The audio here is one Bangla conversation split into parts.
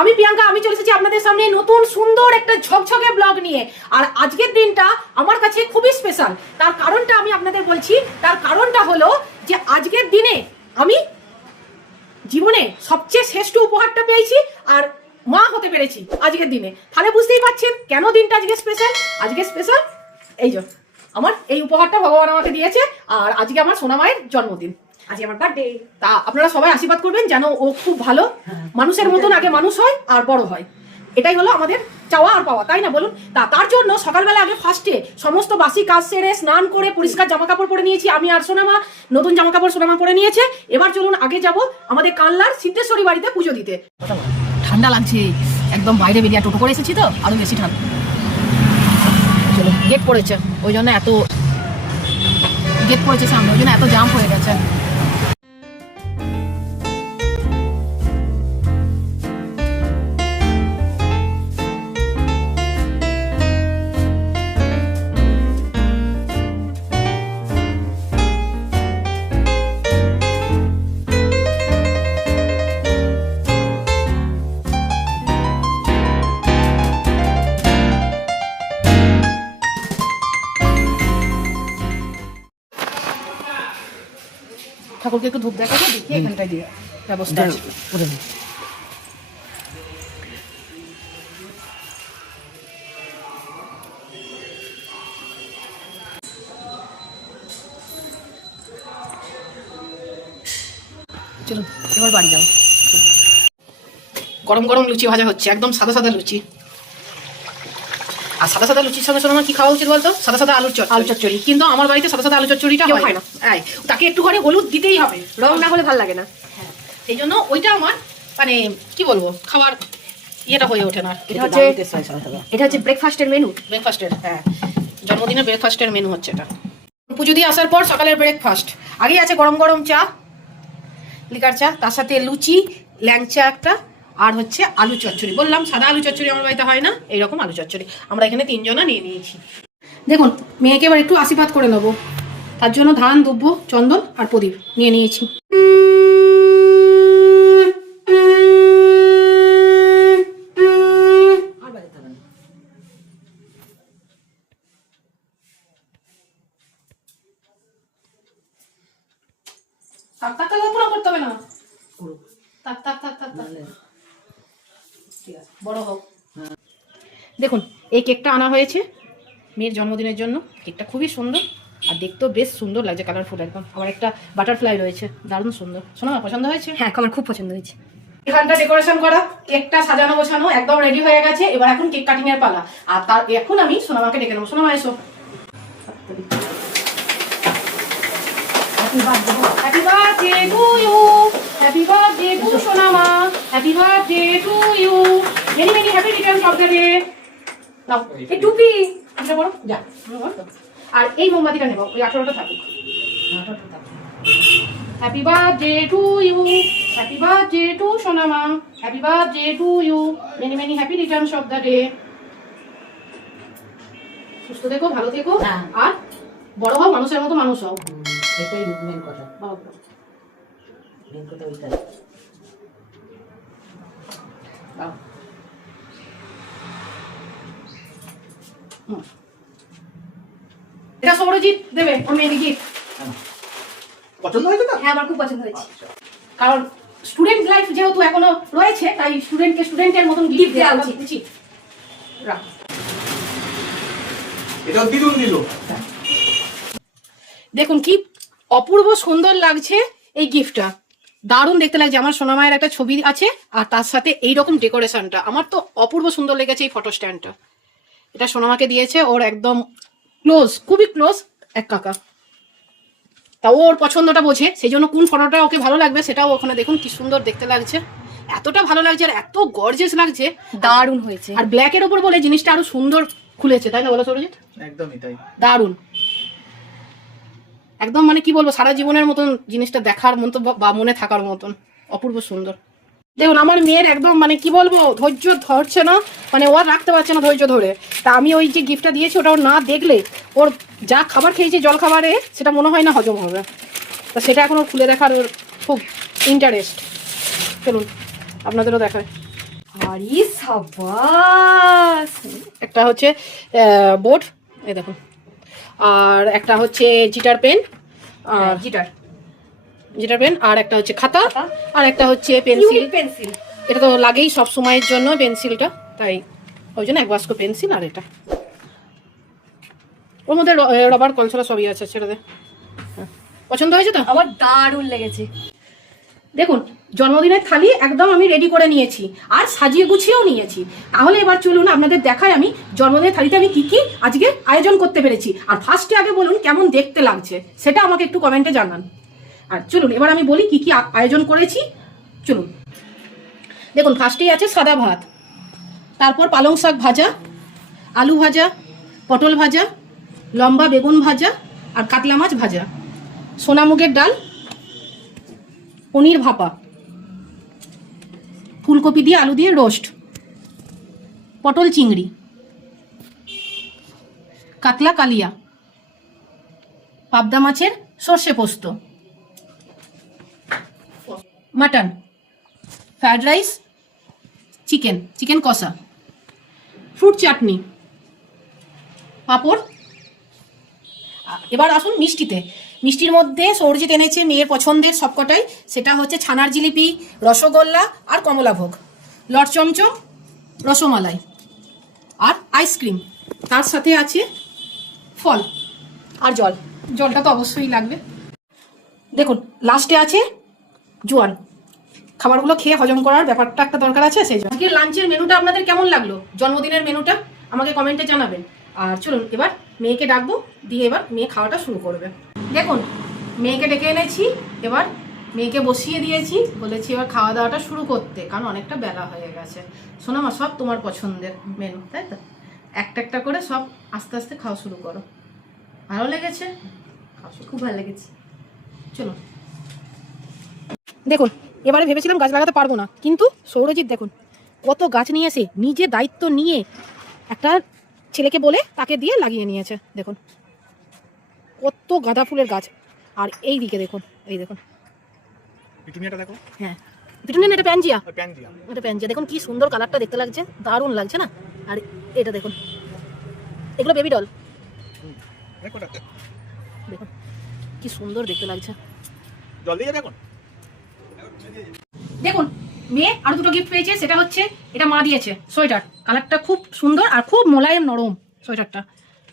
আমি প্রিয়াঙ্কা, আমি চলে এসেছি আপনাদের সামনে নতুন সুন্দর একটা ঝকঝকে ব্লগ নিয়ে। আর আজকের দিনটা আমার কাছে খুবই স্পেশাল। তার কারণটা আমি আপনাদের বলছি। তার কারণটা হলো যে আজকের দিনে আমি জীবনে সবচেয়ে শ্রেষ্ঠ উপহারটা পেয়েছি আর মা হতে পেরেছি আজকের দিনে। তাহলে বুঝতেই পারছেন কেন দিনটা আজকে স্পেশাল। আজকে স্পেশাল এই যে আমার এই উপহারটা ভগবান আমাকে দিয়েছে। আর আজকে আমার সোনা মায়ের জন্মদিন, আজকে আমার বার্থডে। তা আপনারা সবাই আশীর্বাদ করবেন যেন ও খুব ভালো মানুষের মতন আগে মানুষ হয় আর বড় হয়। এটাই হলো আমাদের চাওয়া আর পাওয়া, তাই না বলুন? তার জন্য সকালবেলা আগে ফার্স্টে সমস্ত বাসি কাজ সেরে স্নান করে পরিষ্কার জামা কাপড় পরে নিয়েছি আমি আর সোনামা। নতুন জামা কাপড় সোনামা পরে নিয়েছে। এবার চলুন আগে যাব আমাদের কানলার সিদ্ধেশ্বরী বাড়িতে পুজো দিতে। ঠান্ডা লাগছে একদম, বাইরে বেরিয়ে টোটো করে এসেছি তো আরো বেশি ঠান্ডা। চলো, গেট পড়েছে ওই জন্য এত গেট পড়েছে সামনে, ওই জন্য এত জাম হয়ে গেছে। ঠাকুরকে একটু ধূপ দেখাবো, দেখি এখানটায় দিয়ে ব্যবস্থা আছে। চলুন এবার বাড়ি যাও। গরম গরম লুচি ভাজা হচ্ছে, একদম সাদা সাদা লুচি। আর সাদা সাদা লুচির সঙ্গে সঙ্গে কি খাওয়া উচিত বলতো? সাদা সাদা আলু চচ্চড়ি। কিন্তু আমার বাড়িতে সাদা সাদা আলু চচ্চড়িটা হয় না, তাকে একটু করে হলুদ দিতেই হবে, রং না হলে ভালো লাগে না। এই জন্য ওইটা আমার মানে কি বলবো, খাবার ইয়েটা হয়ে ওঠে না। এটা হচ্ছে ব্রেকফাস্টের মেনু। ব্রেকফাস্টের, হ্যাঁ, জন্মদিনের ব্রেকফাস্টের মেনু হচ্ছে এটা। পুজো দিয়ে আসার পর সকালের ব্রেকফাস্ট আগেই আছে গরম গরম চা, লিকার চা, তার সাথে লুচি, ল্যাংচা একটা, আর হচ্ছে আলু চচ্চড়ি। বললাম সাদা আলু চচ্চড়ি আমার বাড়িতে হয় না, এইরকম আলু চচ্চড়ি আমরা এখানে তিনজনা নিয়ে নিয়েছি। দেখুন মেয়েকে এবার একটু আশীর্বাদ করে নেবো, তার জন্য ধান, দুব্য, চন্দন আর প্রদীপ নিয়ে নিয়েছি। করতে হবে না, বড় হোক। দেখুন এই কেকটা আনা হয়েছে মেয়ের জন্মদিনের জন্য। কেকটা খুবই সুন্দর আর দেখতেও বেশ সুন্দর লাগছে, কালারফুল একদম। আবার একটা বাটারফ্লাই রয়েছে, দারুণ সুন্দর। শোনো, পছন্দ হয়েছে? হ্যাঁ, আমার খুব পছন্দ হয়েছে। এখানটা ডেকোরেশন করা, কেকটা সাজানো গোছানো একদম রেডি হয়ে গেছে। এবার এখন কেক কাটিং এর পালা। আর তার এখন আমি সোনামাকে ডেকে নেবো। সোনামা এসো। Happy birthday to you, happy birthday to Sonama, happy birthday to you, many many happy returns of the day. নাও এই টুপি এটা বড় যা। আর এই মোমবাতিটা নেব, ওই 18টা থাকুক। Happy birthday to you, happy birthday to Sonama, happy birthday to you, many many happy returns of the day. সুস্থ থেকো, ভালো থেকো, আর বড় হও, মানুষের মতো মানুষ হও। এটাই মেন কথা। মেন কথা ওইটাই। এটা সৌরজিৎ দেবে ওর মেয়েকে গিফট। পছন্দ হয়েছে তো? হ্যাঁ, আমার খুব পছন্দ হয়েছে। কারণ স্টুডেন্ট লাইফ যেহেতু এখনো রয়েছে, তাই স্টুডেন্টের মতন গিফট দেওয়া উচিত। এটা দিদুন দিল। দেখুন কি অপূর্ব সুন্দর লাগছে এই গিফটটা, দারুণ দেখতে লাগছে। আমার সোনামায়ের একটা ছবি আছে আর তার সাথে এইরকম ডেকোরেশনটা আমার তো অপূর্ব সুন্দর লেগেছে। এই ফটো স্ট্যান্ডটা এটা সোনামাকে দিয়েছে ওর একদম ক্লোজ, খুবই ক্লোজ এক কাকা। তা ওর পছন্দটা বোঝে, সেই জন্য কোন ফটোটা ওকে ভালো লাগবে সেটাও ওখানে দেখুন কি সুন্দর দেখতে লাগছে। এতটা ভালো লাগছে আর এত গর্জিয়াস লাগছে, দারুণ হয়েছে। আর ব্ল্যাকের ওপর বলে জিনিসটা আরো সুন্দর খুলেছে, তাই না বলো সৌরজিৎ? একদমই তাই, দারুণ একদম। মানে কি বলবো, সারা জীবনের মতন জিনিসটা দেখার মতো বা মনে থাকার মতন অপূর্ব সুন্দর। দেখুন আমার মেয়ের একদম মানে কি বলবো, ধৈর্য ধরছে না, মানে ও আর রাখতে পারছে না ধৈর্য ধরে। তা আমি ওই যে গিফটটা দিয়েছি ওটা ওর না দেখলে, ওর যা খাবার খেয়েছে জল খাবারে সেটা মনে হয় না হজম হবে। তা সেটা এখন ওর খুলে দেখার ওর খুব ইন্টারেস্ট। চলুন আপনাদেরও দেখায়। আরে সাবাস। একটা হচ্ছে বোর্ড, এই দেখুন, আর একটা হচ্ছে জিটার পেন, আর জিটার পেন, আর একটা হচ্ছে খাতা, আর একটা হচ্ছে পেন্সিল। পেন্সিল। এটা তো লাগেই সব সময়ের জন্য পেন্সিলটা, তাই ওই জন্য এক বাস্ক পেন্সিল। আর এটা ওর মধ্যে রবার কনসোলা সবই আছে, ছেড়ে দে। হ্যাঁ, পছন্দ হয়েছে তো? আমার দারুণ লেগেছে। দেখুন, জন্মদিনের থালি একদম আমি রেডি করে নিয়েছি আর সাজিয়ে গুছিয়েও নিয়েছি। তাহলে এবার চলুন আপনাদের দেখাই আমি জন্মদিনের থালিতে আমি কি কি আজকে আয়োজন করতে পেরেছি। আর ফার্স্টে আগে বলুন কেমন দেখতে লাগছে, সেটা আমাকে একটু কমেন্টে জানান। আর চলুন এবার আমি বলি কি কি আয়োজন করেছি। চলুন দেখুন, ফার্স্টেই আছে সাদা ভাত, তারপর পালং শাক ভাজা, আলু ভাজা, পটল ভাজা, লম্বা বেগুন ভাজা, আর কাতলা মাছ ভাজা, সোনা মুগের ডাল, পনির ভাপা, ফুলকপি দিয়ে আলু দিয়ে রোস্ট, পটল চিংড়ি, কাতলা কালিয়া, পাবদা মাছের সর্ষে পোস্ত, মাটন, ফ্রাইড রাইস, চিকেন কষা, ফ্রুট চাটনি, পাঁপড়। এবার আসুন মিষ্টিতে। মিষ্টির মধ্যে সৌরজিৎ এনেছে মেয়ের পছন্দের সবকটাই, সেটা হচ্ছে ছানার জিলিপি, রসগোল্লা আর কমলাভোগ, লট চমচম, রসমালাই আর আইসক্রিম। তার সাথে আছে ফল আর জল। জলটা তো অবশ্যই লাগবে। দেখুন লাস্টে আছে জোয়ান। খাবারগুলো খেয়ে হজম করার ব্যাপারটা একটা দরকার আছে, সেই জন্য। আজকে লাঞ্চের মেনুটা আপনাদের কেমন লাগলো, জন্মদিনের মেনুটা আমাকে কমেন্টে জানাবেন। আর চলুন এবার মেয়েকে ডাকবো, দিয়ে এবার মেয়ে খাওয়াটা শুরু করবে। দেখুন মেয়েকে ডেকে এনেছি, এবার মেয়েকে বসিয়ে দিয়েছি, বলেছি এবার খাওয়া দাওয়াটা শুরু করতে, কারণ অনেকটা বেলা হয়ে গেছে। শোনো মা, সব তোমার পছন্দের মেনু, তাই তো? একটা একটা করে সব আস্তে আস্তে খাওয়া শুরু করো। ভালো লেগেছে? খুব ভালো লেগেছে। চলো। দেখুন এবারে ভেবেছিলাম গাছ লাগাতে পারবো না, কিন্তু সৌরজিৎ দেখুন কত গাছ নিয়ে এসে নিজে দায়িত্ব নিয়ে একটা ছেলেকে বলে তাকে দিয়ে লাগিয়ে নিয়েছে। দেখুন কত গাঁদা ফুলের গাছ। আর এই দিকে দেখুন, এই দেখুন পিটুনিয়াটা দেখো। হ্যাঁ পিটুনিয়া না, এটা প্যানজিয়া। প্যানজিয়া। এটা প্যানজিয়া। দেখুন কি সুন্দর কালারটা দেখতে লাগছে, দারুণ লাগছে না? আর এটা দেখুন, এগুলো বেবি ডল। দেখুন কি সুন্দর দেখতে লাগছে। জল দিয়ে যাবে এখন। দেখুন মেয়ে আরো দুটো গিফট পেয়েছে, সেটা হচ্ছে এটা মা দিয়েছে সোয়েটার। কালারটা খুব সুন্দর আর খুব মোলায়েম নরম সোয়েটারটা।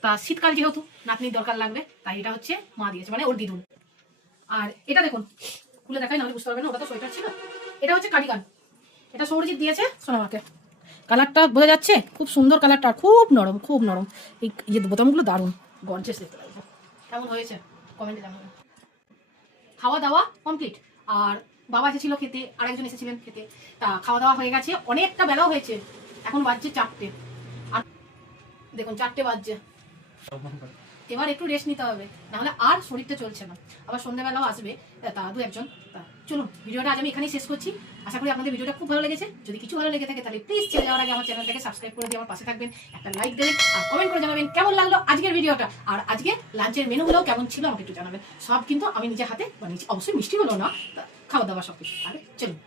তা শীতকাল যেহেতু নাতনির দরকার লাগবে, তাই এটা হচ্ছে মা দিয়েছে, মানে ওর দিদুন। আর এটা দেখুন, খুলে দেখাই নাহলে বুঝতে পারবেন না, ওটা তো সোয়েটার ছিল। এটা হচ্ছে কার্ডিগান, এটা সৌরজিৎ দিয়েছে সোনামাকে। কালারটা বোঝা যাচ্ছে, খুব সুন্দর কালারটা, খুব নরম খুব নরম। এই বোতামগুলো দারুণ গর্জিয়াস দেখতে লাগছে। কেমন হয়েছে কমেন্টে জানাবেন। খাওয়া দাওয়া কমপ্লিট, আর বাবা এসেছিল খেতে, আরেকজন এসেছিলেন খেতে। তা খাওয়া দাওয়া হয়ে গেছে, অনেকটা বেলাও হয়েছে, এখন বাজছে 4টে। আর দেখুন 4টে বাজছে, এবার একটু রেস্ট নিতে হবে, নাহলে আর শরীরটা চলছে না। আবার সন্ধ্যাবেলাও আসবে তা দু একজন। তা চলুন ভিডিওটা আজ আমি এখানেই শেষ করছি। আশা করি আপনাদের ভিডিওটা খুব ভালো লেগেছে। যদি কিছু ভালো লেগে থাকে তাহলে প্লিজ চলে যাওয়ার আগে আমার চ্যানেলটাকে সাবস্ক্রাইব করে দিয়ে আমার পাশে থাকবেন, একটা লাইক দেবেন আর কমেন্ট করে জানাবেন কেমন লাগলো আজকের ভিডিওটা। আর আজকে লাঞ্চের মেনুগুলো কেমন ছিল আমাকে একটু জানাবেন। সব কিন্তু আমি নিজে হাতে বানিয়েছি, অবশ্যই মিষ্টি হলো না, খাওয়া দাওয়া সব কিছু। আর চলুন।